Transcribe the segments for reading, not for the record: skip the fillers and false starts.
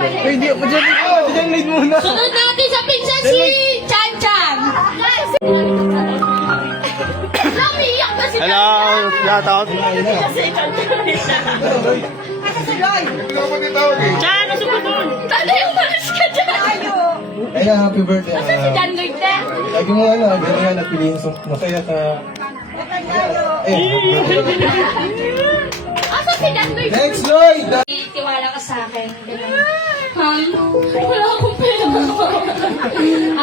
Ay, hindi. Diyan lead muna. Sunod natin sa pinsan si Chan Chan. Namiyak na si Chan Hello, shout out. Kasi Chan Chan. Chan, nasa ba doon? Tala yung malas ka dyan. Ayun, happy birthday. Nasa si Jan Lloyd na? Lagi mo ganyan napiliin. So, masaya ka. Asa si Jan Lloyd? Next, Lloyd! Tiwala ka sa akin. Wala akong pera.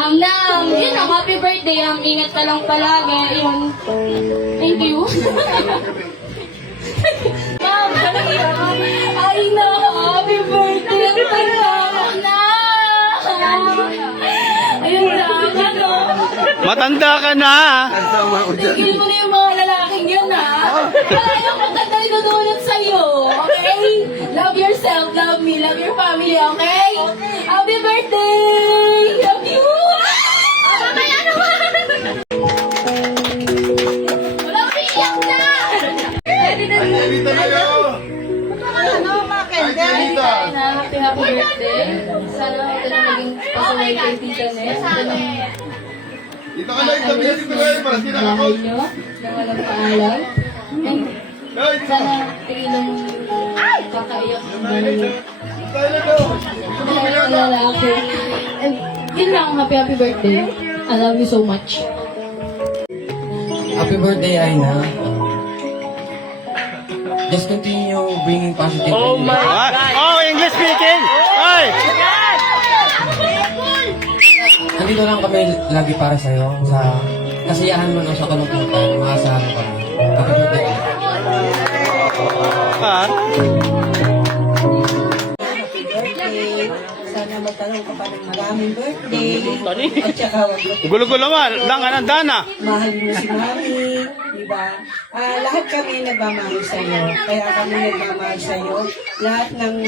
Nam, yun ang happy birthday. Ingat ka lang palagi. Yun. Thank you. Ma'am, ay na, happy birthday. Ang tanda ko na. Ayun na, ano. Matanda ka na. Tigil mo na yung mga lalaking yun, ha? Wala yung maganda idudulot sa'yo, okay? Love yourself, love me, love your family, okay? Happy birthday! Love you! Mamaya naman! Wala umiiyak na! Ready na happy birthday. Sana ito na maging pasuloy kay Tita Ness. Dito ka lang, dito kayo, para Bahay nyo, na walang paalam. And sana tigilong kakaiyak ng mga lalaki. And yun lang, happy birthday. I love you so much. Happy birthday, Aina. Just continue bringing positive. Oh my God. Oh, English speaking. Ay. Nandito lang kami lagi para sa'yo. Sa kasiyahan mo na sa kalungkutan. Maasahan mo kami. Happy birthday. Ah. Sana magkaroon ka pa ng maraming birthday. At saka wag mo Gulo-gulo naman. Dangan ang dana. mahalin mo si Mami. Diba? Lahat kami nagmamahal sa'yo. Kaya kami nagmamahal sa'yo. Lahat ng